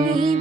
me.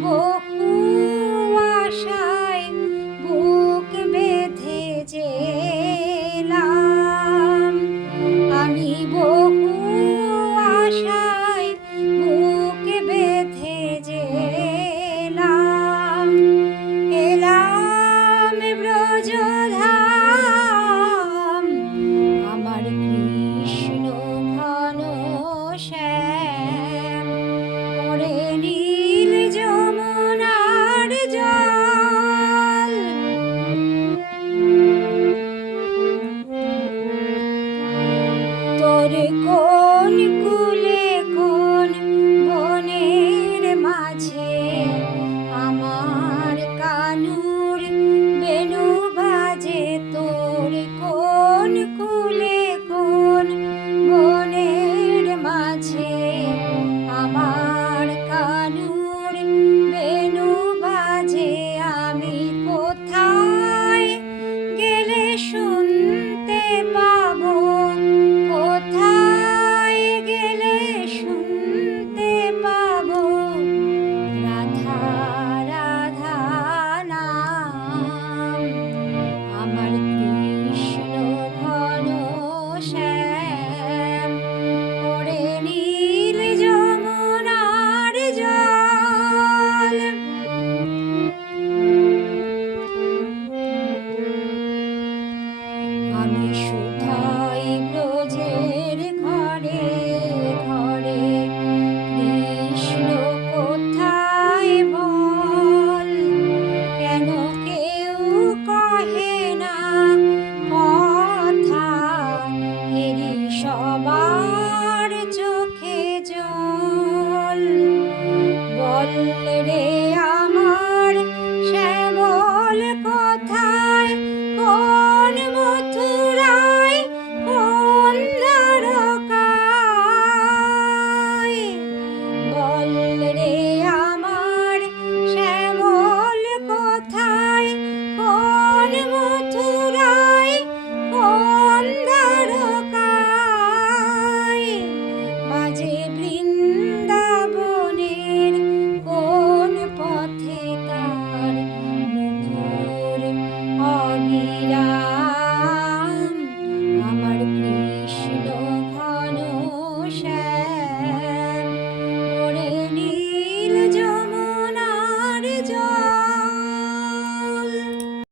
রে